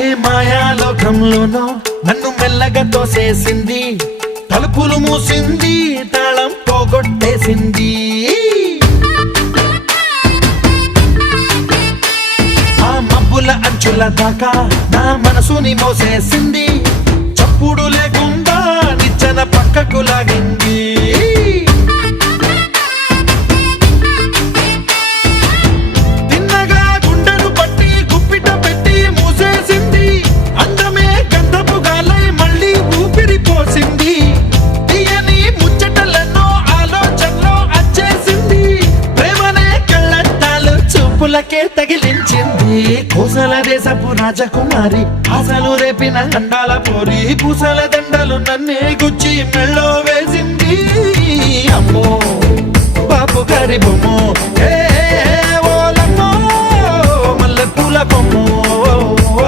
ఏ మాయాలోకంలోనో నన్ను మెల్లగా తోసేసింది, తలుపులు మూసింది, తాళం పోగొట్టేసింది. ఆ మబ్బుల అంచుల దాకా నా మనసుని మోసేసింది, చప్పుడు లేకుండా నిచ్చెన పక్కకు లాగింది. తిన్నగా గుండెను పట్టి గుప్పిట పెట్టి మూసేసింది, అందమే గంధపు గాలై మళ్ళీ ఊపిరి పోసింది. తీయని ముచ్చటలెన్నో ఆలోచనలో అచ్చేసింది, ప్రేమనే కళ్ళద్దాలు చూపులకే తగిలించింది. కోసల దేశపు రాజకుమారి, ఆశలు రేపిన అండాల పోరి, పూసల దండలు నన్నే గుచ్చి మెళ్ళో వేసింది. అమ్మో బాపు గారి బొమ్మో, ఓలమ్మో మల్లె పూల బొమ్మో.